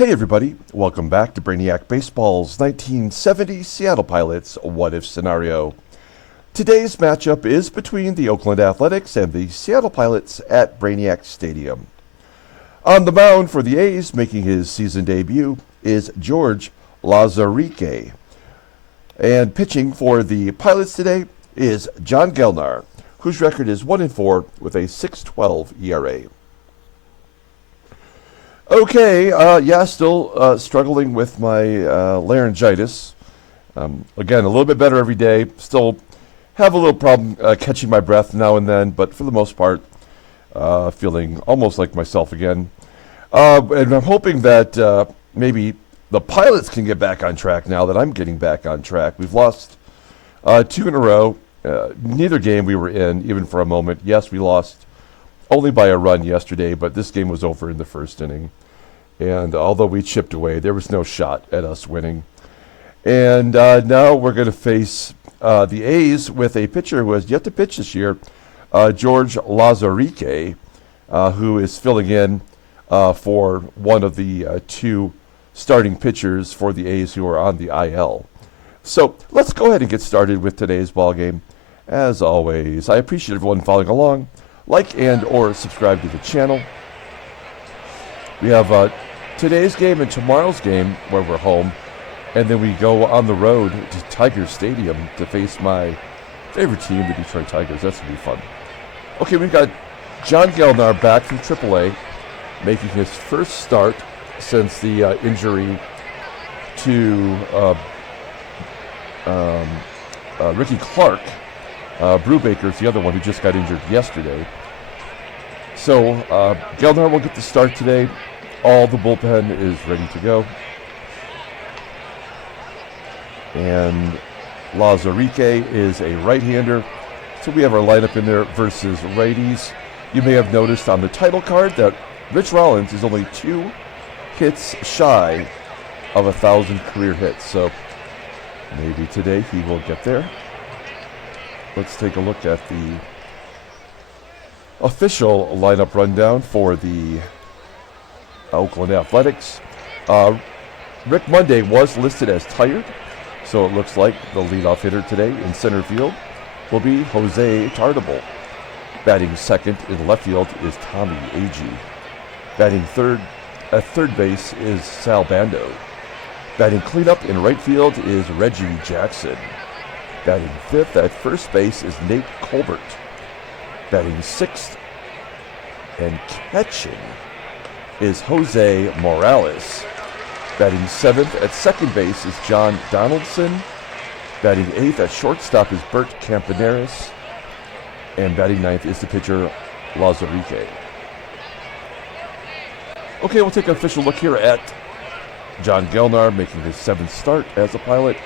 Hey everybody, welcome back to Brainiac Baseball's 1970 Seattle Pilots what-if scenario. Today's matchup is between the Oakland Athletics and the Seattle Pilots at Brainiac Stadium. On the mound for the A's, making his season debut, is George Lauzerique. And pitching for the Pilots today is John Gelnar, whose record is 1-4 with a 6.12 ERA. Okay, still struggling with my laryngitis. Again, a little bit better every day. Still have a little problem catching my breath now and then, but for the most part, feeling almost like myself again. And I'm hoping that maybe the Pilots can get back on track now that I'm getting back on track. We've lost 2 in a row. Neither game we were in, even for a moment. Yes, we lost only by a run yesterday, but this game was over in the first inning. And although we chipped away, there was no shot at us winning. And now we're going to face the A's with a pitcher who has yet to pitch this year, George Lauzerique, who is filling in for one of the 2 starting pitchers for the A's who are on the IL. So let's go ahead and get started with today's ball game. As always, I appreciate everyone following along. Like and or subscribe to the channel. We have today's game and tomorrow's game where we're home, and then we go on the road to Tiger Stadium to face my favorite team, the Detroit Tigers. That's going to be fun. Okay, we've got John Gelnar back from AAA, making his first start since the injury to Ricky Clark. Brubaker's the other one who just got injured yesterday. So Gelnar will get the start today. All the bullpen is ready to go. And Lauzerique is a right-hander. So we have our lineup in there versus righties. You may have noticed on the title card that Rich Rollins is only 2 hits shy of 1,000 career hits. So maybe today he will get there. Let's take a look at the official lineup rundown for the Oakland Athletics. Rick Monday was listed as tired, so it looks like the leadoff hitter today in center field will be Jose Tartabull. Batting second in left field is Tommie, AGEE. Batting third at third base is Sal Bando. Batting cleanup in right field is Reggie Jackson. Batting fifth at first base is Nate Colbert. Batting sixth and catching is Jose Morales. Batting seventh at second base is John Donaldson. Batting eighth at shortstop is Bert Campaneris. And batting ninth is the pitcher Lauzerique. Okay, we'll take an official look here at John Gelnar making his 7th start as a Pilot.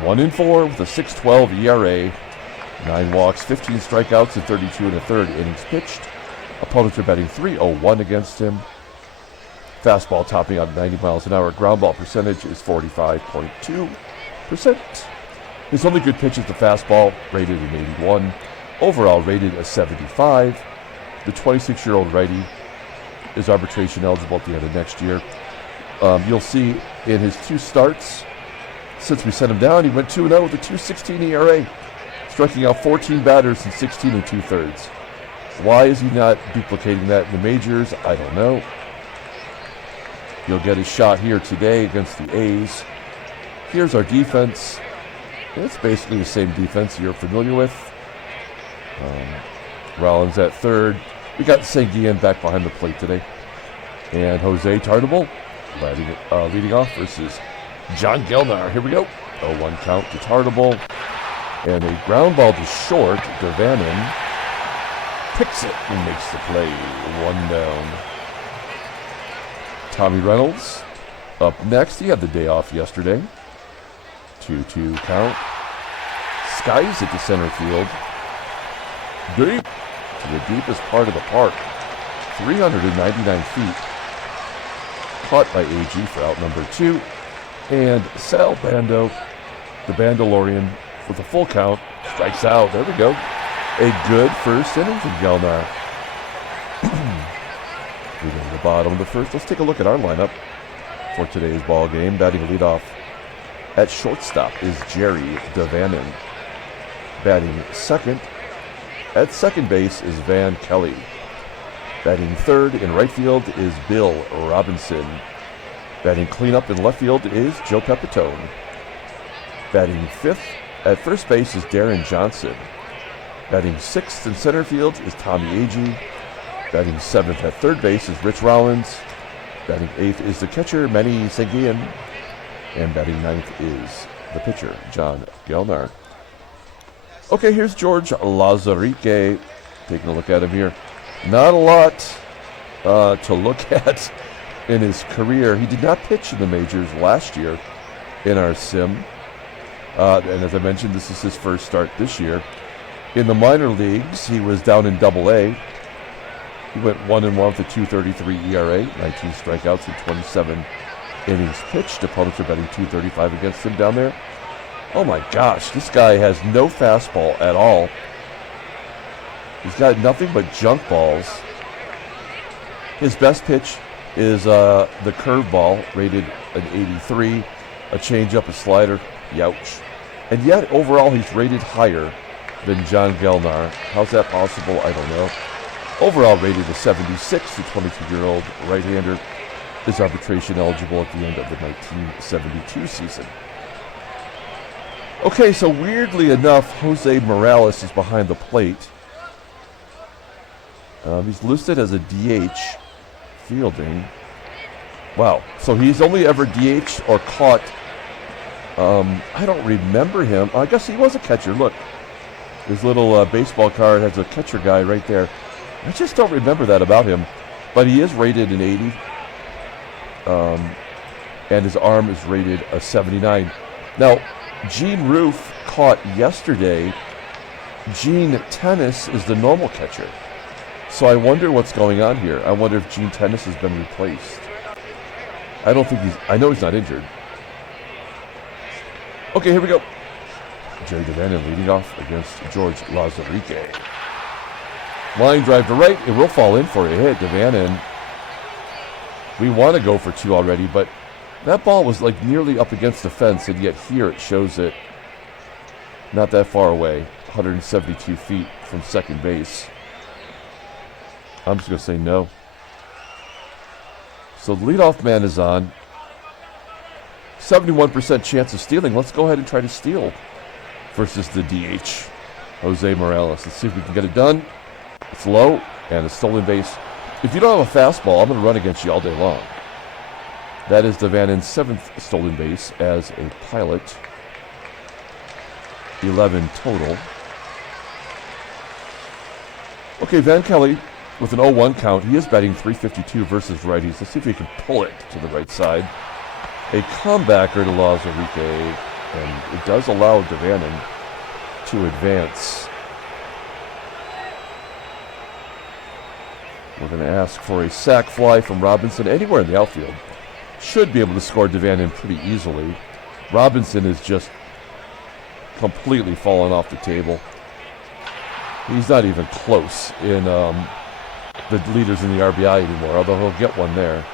1-4 with a 6.12 ERA, 9 walks, 15 strikeouts, and 32 1/3 innings pitched. Opponents are batting .301 against him. Fastball topping out 90 miles an hour. Ground ball percentage is 45.2%. His only good pitch is the fastball, rated an 81. Overall rated a 75. The 26-year-old righty is arbitration eligible at the end of next year. You'll see in his 2 starts, since we sent him down, he went 2-0 with a 2.16 ERA, striking out 14 batters in 16 2/3. Why is he not duplicating that in the majors? I don't know. He'll get his shot here today against the A's. Here's our defense. It's basically the same defense you're familiar with. Rollins at third. We got SANGUILLEN back behind the plate today. And Jose Tartabull leading off versus John Gelnar. Here we go. 0-1 count to Tartabull. And a ground ball to short. DaVANON picks it and makes the play. 1 down. Tommie Reynolds up next. He had the day off yesterday. 2-2 count. Skies it to center field. Deep to the deepest part of the park. 399 feet. Caught by AGEE for out number 2. And Sal Bando, the Bandolorian, with a full count, strikes out. There we go. A good first inning from Gelnar. We go to the bottom of the first. Let's take a look at our lineup. for today's ball game. Batting leadoff at shortstop is Jerry DaVANON. Batting second at second base is Van Kelly. Batting third in right field is Bill Robinson. Batting cleanup in left field is Joe Pepitone. Batting fifth at first base is Deron Johnson. Batting sixth in center field is Tommie AGEE. Batting seventh at third base is Rich Rollins. Batting eighth is the catcher, Manny. And batting ninth is the pitcher, John Gelnar. Okay, here's George Lauzerique. Taking a look at him here. Not a lot to look at in his career. He did not pitch in the majors last year in our sim. And as I mentioned, this is his first start this year. In the minor leagues, he was down in Double-A. He went 1-1 with a 2.33 ERA, 19 strikeouts in 27 innings pitched. Opponents are betting 2.35 against him down there. Oh my gosh, this guy has no fastball at all. He's got nothing but junk balls. His best pitch is the curveball, rated an 83, a changeup, a slider, youch. And yet, overall, he's rated higher than John Gelnar. How's that possible? I don't know. Overall rated a 76, the 22-year-old right-hander is arbitration eligible at the end of the 1972 season. Okay, so weirdly enough, Jose Morales is behind the plate. He's listed as a DH fielding. Wow, so he's only ever DH or caught. I don't remember him. I guess he was a catcher. Look, his little baseball card has a catcher guy right there. I just don't remember that about him. But he is rated an 80. And his arm is rated a 79. Now, Gene Roof caught yesterday. Gene Tennis is the normal catcher. So I wonder what's going on here. I wonder if Gene Tennis has been replaced. I don't think I know he's not injured. Okay, here we go. Jerry DaVANON leading off against George Lauzerique. Line drive to right. It will fall in for a hit. DaVANON. We want to go for two already, but that ball was like nearly up against the fence, and yet here it shows it not that far away, 172 feet from second base. I'm just going to say no. So the leadoff man is on. 71% chance of stealing. Let's go ahead and try to steal versus the DH, Jose Morales. Let's see if we can get it done. It's low and a stolen base. If you don't have a fastball, I'm going to run against you all day long. That is DaVANON's 7th stolen base as a pilot. 11 total. Okay, Van Kelly with an 0-1 count. He is batting .352 versus righties. Let's see if he can pull it to the right side. A comebacker to Lauzerique, and it does allow DaVANON to advance. We're going to ask for a sac fly from Robinson anywhere in the outfield. Should be able to score DaVANON pretty easily. Robinson is just completely fallen off the table. He's not even close in the leaders in the RBI anymore, although he'll get one there.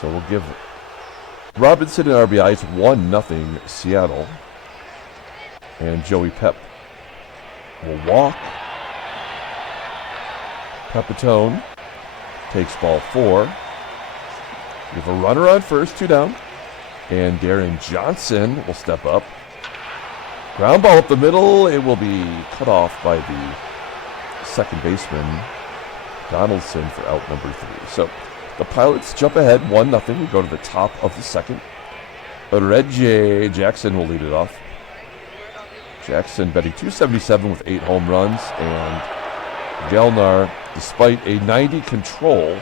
So we'll give Robinson in RBI. It's 1-0 Seattle. And Joey Pep will walk. Pepitone takes ball 4. We have a runner on first, 2 down. And Deron Johnson will step up. Ground ball up the middle. It will be cut off by the second baseman, Donaldson, for out number 3. So the Pilots jump ahead 1-0. We go to the top of the second. Reggie Jackson will lead it off. Jackson betting .277 with 8 home runs. And Gelnar, despite a 90 control,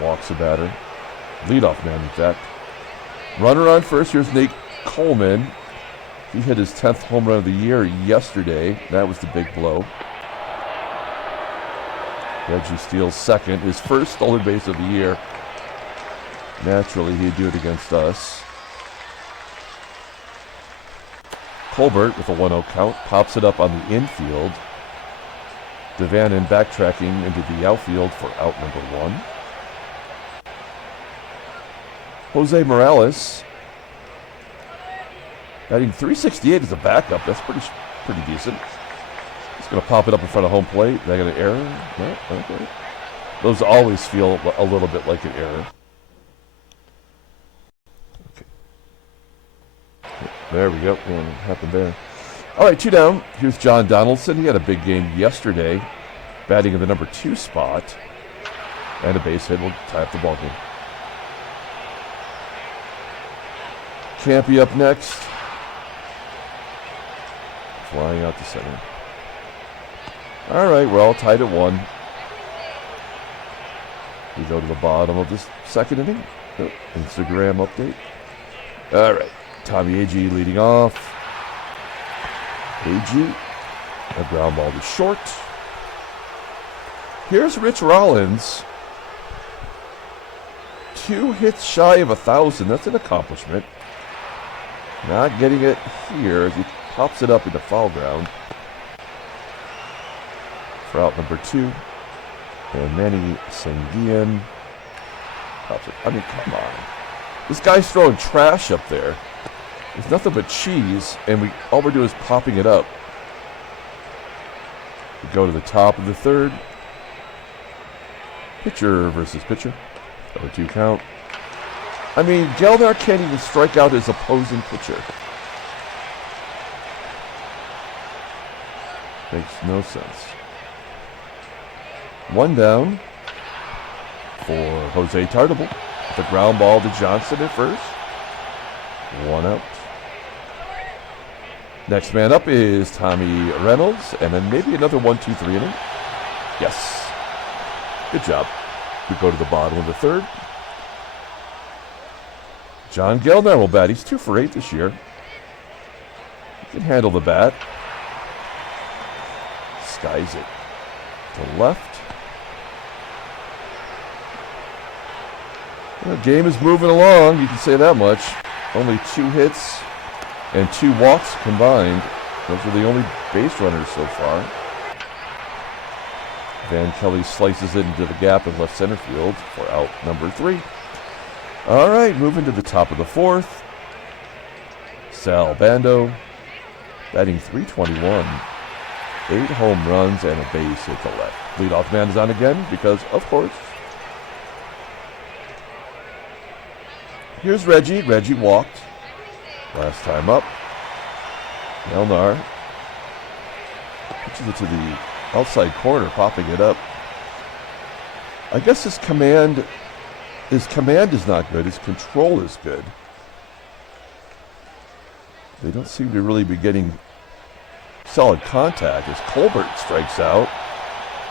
walks a batter. Leadoff man, in fact. Runner on first. Here's Nate Coleman. He hit his 10th home run of the year yesterday. That was the big blow. Reggie steals second. His first stolen base of the year. Naturally, he'd do it against us. Colbert with a 1-0 count. Pops it up on the infield. DaVANON backtracking into the outfield for out number 1. Jose Morales. Batting .368 as a backup. That's pretty decent. He's going to pop it up in front of home plate. Did I get an error? No? Okay. Those always feel a little bit like an error. Okay. There we go. What happened there? All right, 2 down. Here's John Donaldson. He had a big game yesterday, batting in the number 2 spot. And a base hit will tie up the ball game. Campy up next. Flying out to center. All right, we're all tied at 1. We go to the bottom of this second inning. Oh, Instagram update. All right, Tommie AGEE leading off. AGEE, a ground ball to short. Here's Rich Rollins. 2 hits shy of 1,000. That's an accomplishment. Not getting it here as he pops it up into foul ground for out number 2. And Manny SANGUILLEN pops it. I mean, come on. This guy's throwing trash up there. It's nothing but cheese, and all we're doing is popping it up. We go to the top of the 3rd. Pitcher versus pitcher. 0-2 count. I mean, Gelnar can't even strike out his opposing pitcher. Makes no sense. 1 down for Jose TARTABULL. The ground ball to Johnson at first. 1 out. Next man up is Tommie Reynolds, and then maybe another 1-2-3 inning. Yes. Good job. We go to the bottom of the 3rd. John Gelnar will bat. He's 2 for 8 this year. He can handle the bat. Skies it to left. The game is moving along, you can say that much. Only 2 hits and 2 walks combined. Those are the only base runners so far. Van Kelly slices it into the gap in left center field for out number 3. All right, moving to the top of the 4th. BANDO, batting .321. 8 home runs and a base hit to left. Leadoff man is on again because, of course. Here's Reggie. Reggie walked last time up. Gelnar pitches it to the outside corner, popping it up. I guess his command is not good. His control is good. They don't seem to really be getting solid contact as Colbert strikes out.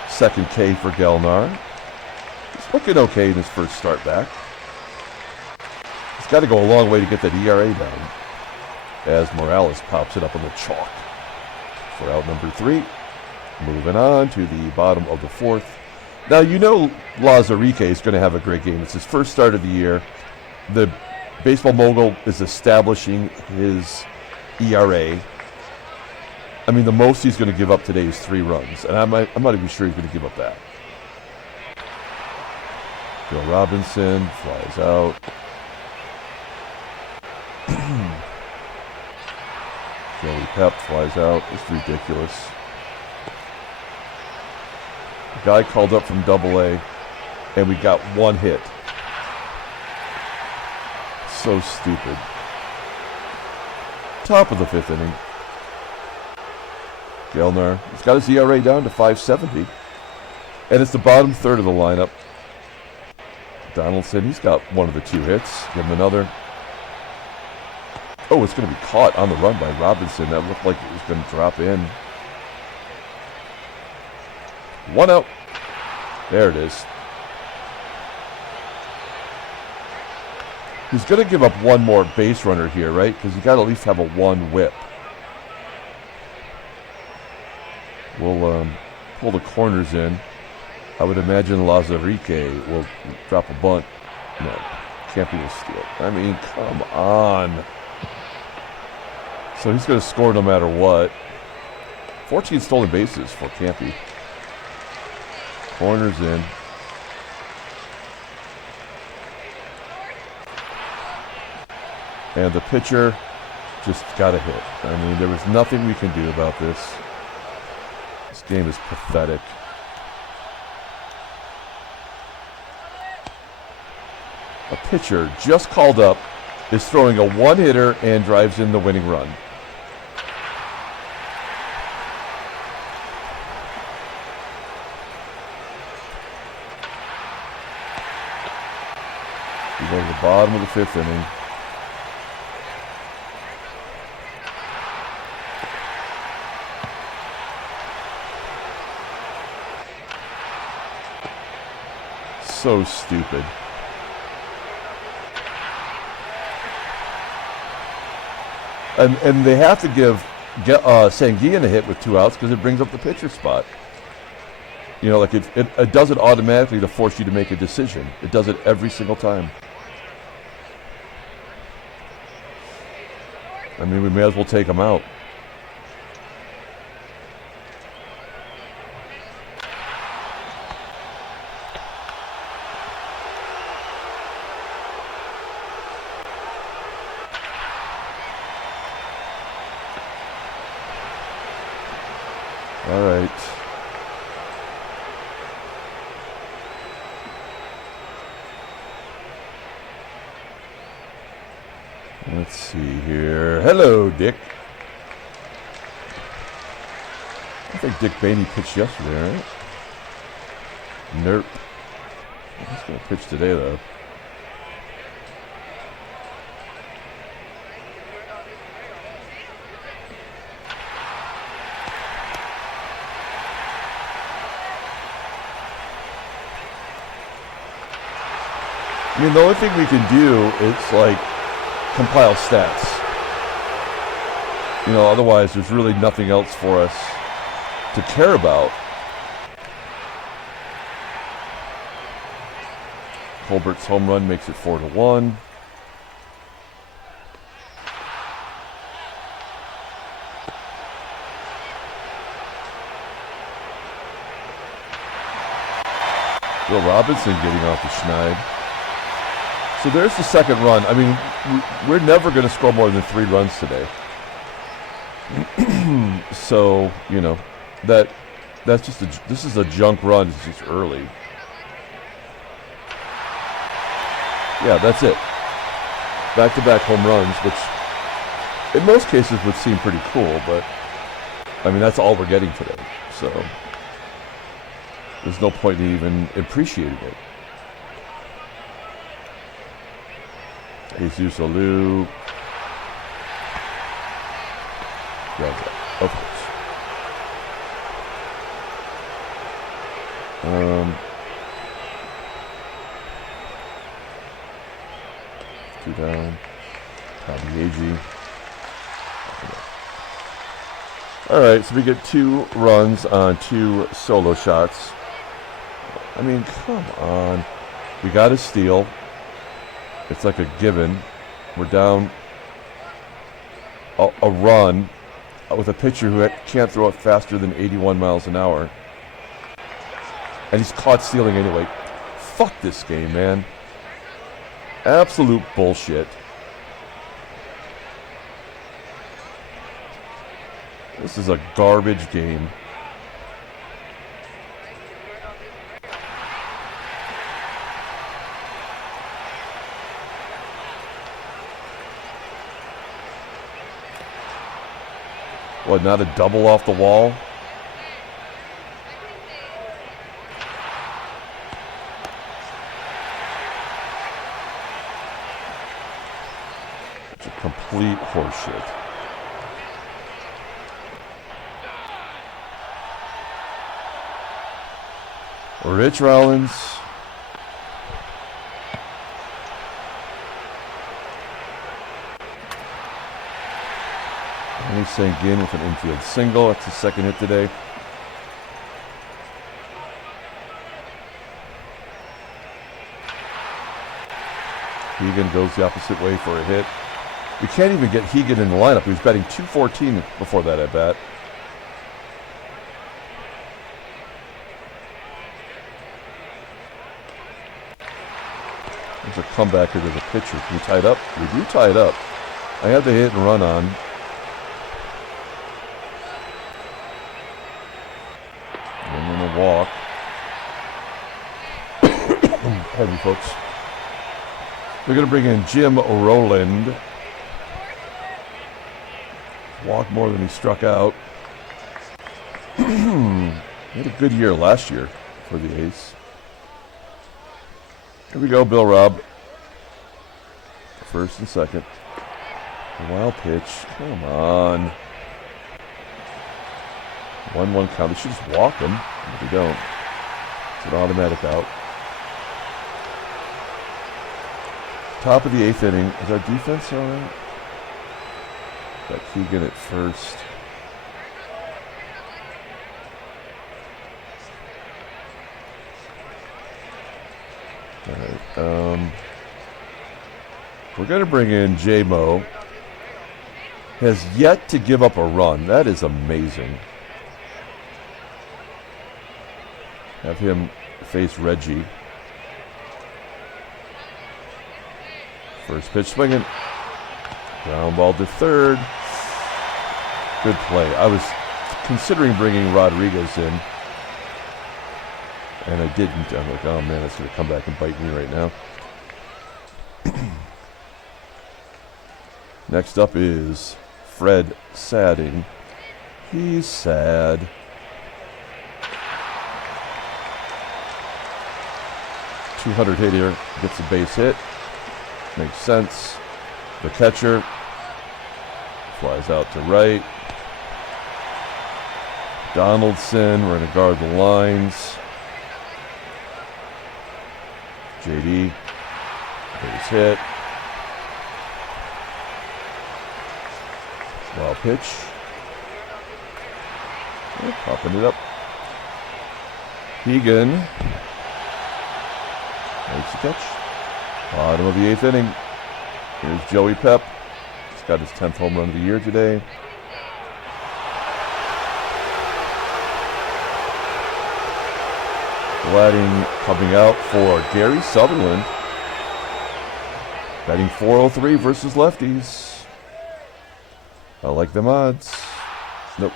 2nd K for Gelnar. He's looking okay in his first start back. He's got to go a long way to get that ERA down as Morales pops it up on the chalk for out number 3. Moving on to the bottom of the 4th. Now, you know Lauzerique is going to have a great game. It's his first start of the year. The baseball mogul is establishing his ERA. I mean, the most he's going to give up today is 3 runs, and I'm not even sure he's going to give up that. Bill Robinson flies out. Joey Pep flies out. It's ridiculous. The guy called up from AA, and we got 1 hit. So stupid. Top of the 5th inning. Gelnar, he's got his ERA down to .570. And it's the bottom 3rd of the lineup. Donaldson, he's got 1 of the 2 hits. Give him another. Oh, it's going to be caught on the run by Robinson. That looked like it was going to drop in. 1 out. There it is. He's going to give up 1 more base runner here, right? Because you got to at least have a 1 whip. We'll pull the corners in. I would imagine Lauzerique will drop a bunt. No, Campy will steal. I mean, come on. So he's going to score no matter what. 14 stolen bases for Campy. Corners in. And the pitcher just got a hit. I mean, there was nothing we can do about this. This game is pathetic. A pitcher just called up is throwing a one-hitter and drives in the winning run. We go to the bottom of the fifth inning. So stupid. And they have to give SANGUILLEN a hit with 2 outs because it brings up the pitcher spot. You know, like it does it automatically to force you to make a decision. It does it every single time. I mean, we may as well take them out. All right. Let's see here. Hello, Dick. I think Dick Bainey pitched yesterday, right? Nope. He's going to pitch today, though. I mean, the only thing we can do is, like, compile stats. You know, otherwise there's really nothing else for us to care about. Colbert's home run makes it 4-1. Will Robinson getting off the schneid. So there's the second run. I mean, we're never going to score more than 3 runs today. So, you know, that's just this is a junk run. It's just early. Yeah, that's it. Back-to-back home runs, which in most cases would seem pretty cool, but I mean, that's all we're getting today. So there's no point in even appreciating it. Jesus Alou. Yeah, of course. 2 down. Tommie AGEE. All right, so we get 2 runs on 2 solo shots. I mean, come on. We got a steal. It's like a given. We're down a run with a pitcher who can't throw it faster than 81 miles an hour. And he's caught stealing anyway. Fuck this game, man. Absolute bullshit. This is a garbage game. What, not a double off the wall? It's a complete horseshit. Rich Rollins. Manny SANGUILLEN with an infield single. That's his second hit today. Hegan goes the opposite way for a hit. We can't even get Hegan in the lineup. He was batting .214 before that at bat. There's a comeback here to the pitcher. Can we tie it up? We do tie it up. I had the hit and run on. I'm going to walk. Heavy, folks. We're going to bring in Jim Rowland. Walked more than he struck out. He had a good year last year for the A's. Here we go, Bill Robb. First and second. A wild pitch. Come on. 1-1 count. They should just walk him. If they don't, it's an automatic out. Top of the 8th inning. Is our defense all right? Got Keegan at first. All right. We're going to bring in J-Mo. Has yet to give up a run. That is amazing. Have him face Reggie. First pitch swinging. Ground ball to third. Good play. I was considering bringing Rodriguez in, and I didn't. I'm like, oh man, that's going to come back and bite me right now. Next up is Fred Sadding. He's sad. .200 hitter, gets a base hit. Makes sense. The catcher flies out to right. Donaldson, we're going to guard the lines. JD, base hit. Wild pitch. Oh, popping it up. Keegan makes the catch. Bottom of the 8th inning. Here's Joey Pep. He's got his 10th home run of the year today. Batting coming out for Gary Sutherland. Batting .403 versus lefties. I like them odds. Nope.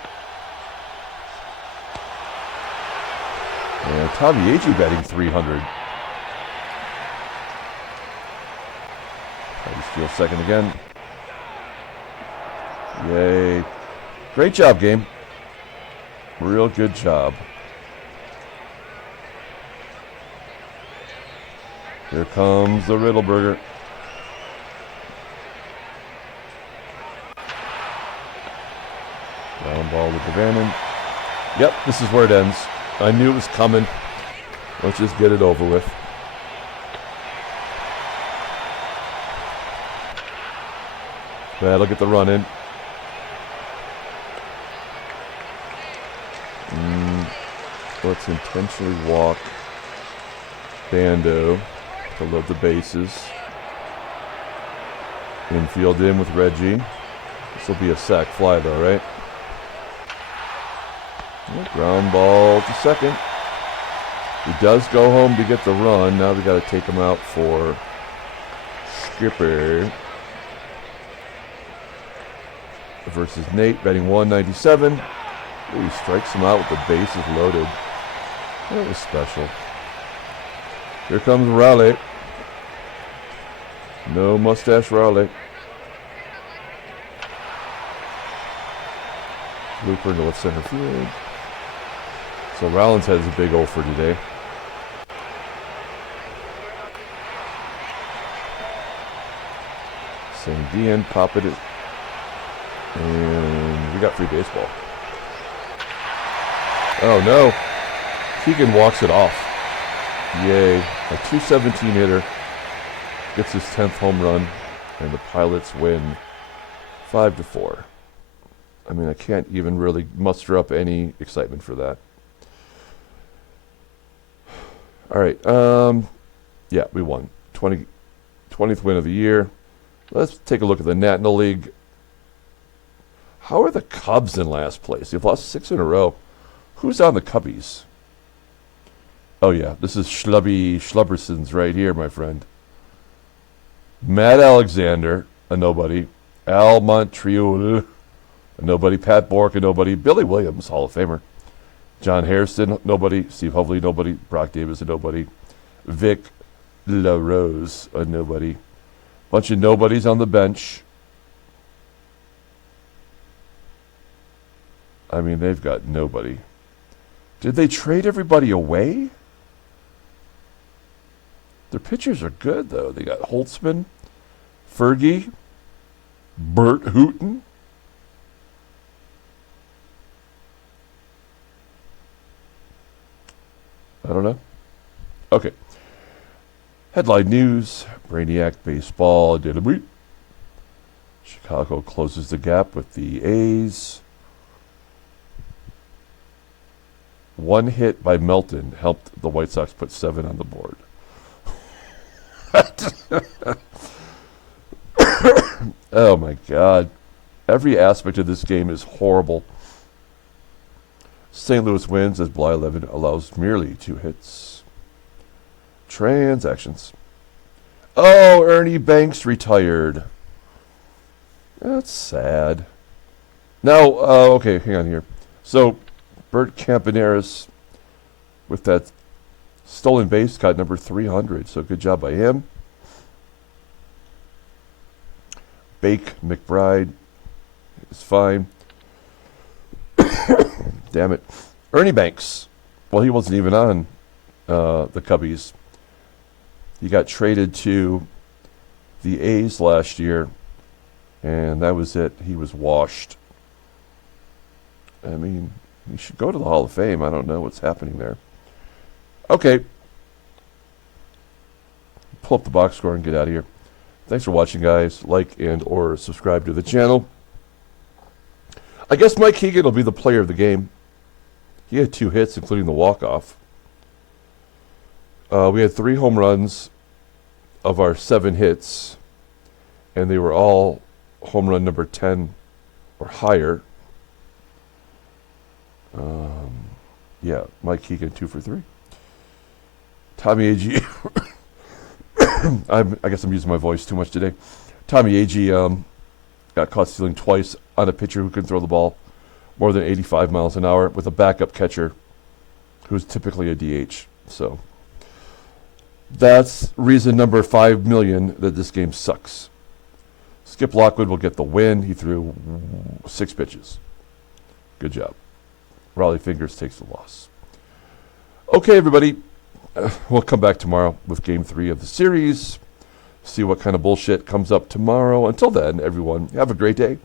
And Tommie AGEE batting .300. Try to steal second again. Yay. Great job, game. Real good job. Here comes the Riddleberger. Ground ball with DaVANON. Yep, this is where it ends. I knew it was coming. Let's just get it over with. That'll get the run in. Let's intentionally walk Bando to load the bases. Infield in with Reggie. This will be a sac fly though, right? Ground ball to second. He does go home to get the run. Now we got to take him out for Skipper versus Nate, batting .197. Ooh, he strikes him out with the bases loaded. That was special. Here comes Raleigh. No mustache Raleigh. Looper into left center field. So Rollins has a big O for today. St. Dean, pop it. And we got free baseball. Oh no. Keegan walks it off. Yay. A .217 hitter gets his 10th home run, and the Pilots win 5-4. I mean, I can't even really muster up any excitement for that. All right. Yeah, we won. 20th win of the year. Let's take a look at the National League. How are the Cubs in last place? They've lost 6 in a row. Who's on the Cubbies? Oh, yeah. This is Schlubbersons right here, my friend. Matt Alexander, a nobody, Al Montreal, a nobody. Pat Bork, a nobody. Billy Williams, Hall of Famer. John Hairston, nobody. Steve Hovey, nobody. Brock Davis, a nobody. Vic LaRose, a nobody. Bunch of nobodies on the bench. I mean, they've got nobody. Did they trade everybody away? Their pitchers are good, though. They got Holtzman, Fergie, Bert Hooton. I don't know. Okay. Headline news. Brainiac baseball did a week. Chicago closes the gap with the A's. One hit by Melton helped the White Sox put 7 on the board. Oh my God. Every aspect of this game is horrible. St. Louis wins as Bly11 allows merely 2 hits. Transactions. Oh, Ernie Banks retired. That's sad. Now, okay, hang on here. So, Bert CAMPANERIS with that stolen base got number 300. So good job by him. Bake McBride is fine. Damn it. Ernie Banks. Well, he wasn't even on the Cubbies. He got traded to the A's last year, and that was it. He was washed. I mean, he should go to the Hall of Fame. I don't know what's happening there. Okay. Pull up the box score and get out of here. Thanks for watching, guys. Like and or subscribe to the channel. I guess Mike Keegan will be the player of the game. He had 2 hits, including the walk-off. We had 3 home runs of our 7 hits, and they were all home run number 10 or higher. Yeah, Mike Keegan 2 for 3. Tommie AGEE. I guess I'm using my voice too much today. Tommie AGEE got caught stealing twice on a pitcher who can throw the ball more than 85 miles an hour with a backup catcher who's typically a DH. So that's reason number 5 million that this game sucks. Skip Lockwood will get the win. He threw 6 pitches. Good job. Raleigh Fingers takes the loss. Okay, everybody. We'll come back tomorrow with Game 3 of the series. See what kind of bullshit comes up tomorrow. Until then, everyone, have a great day.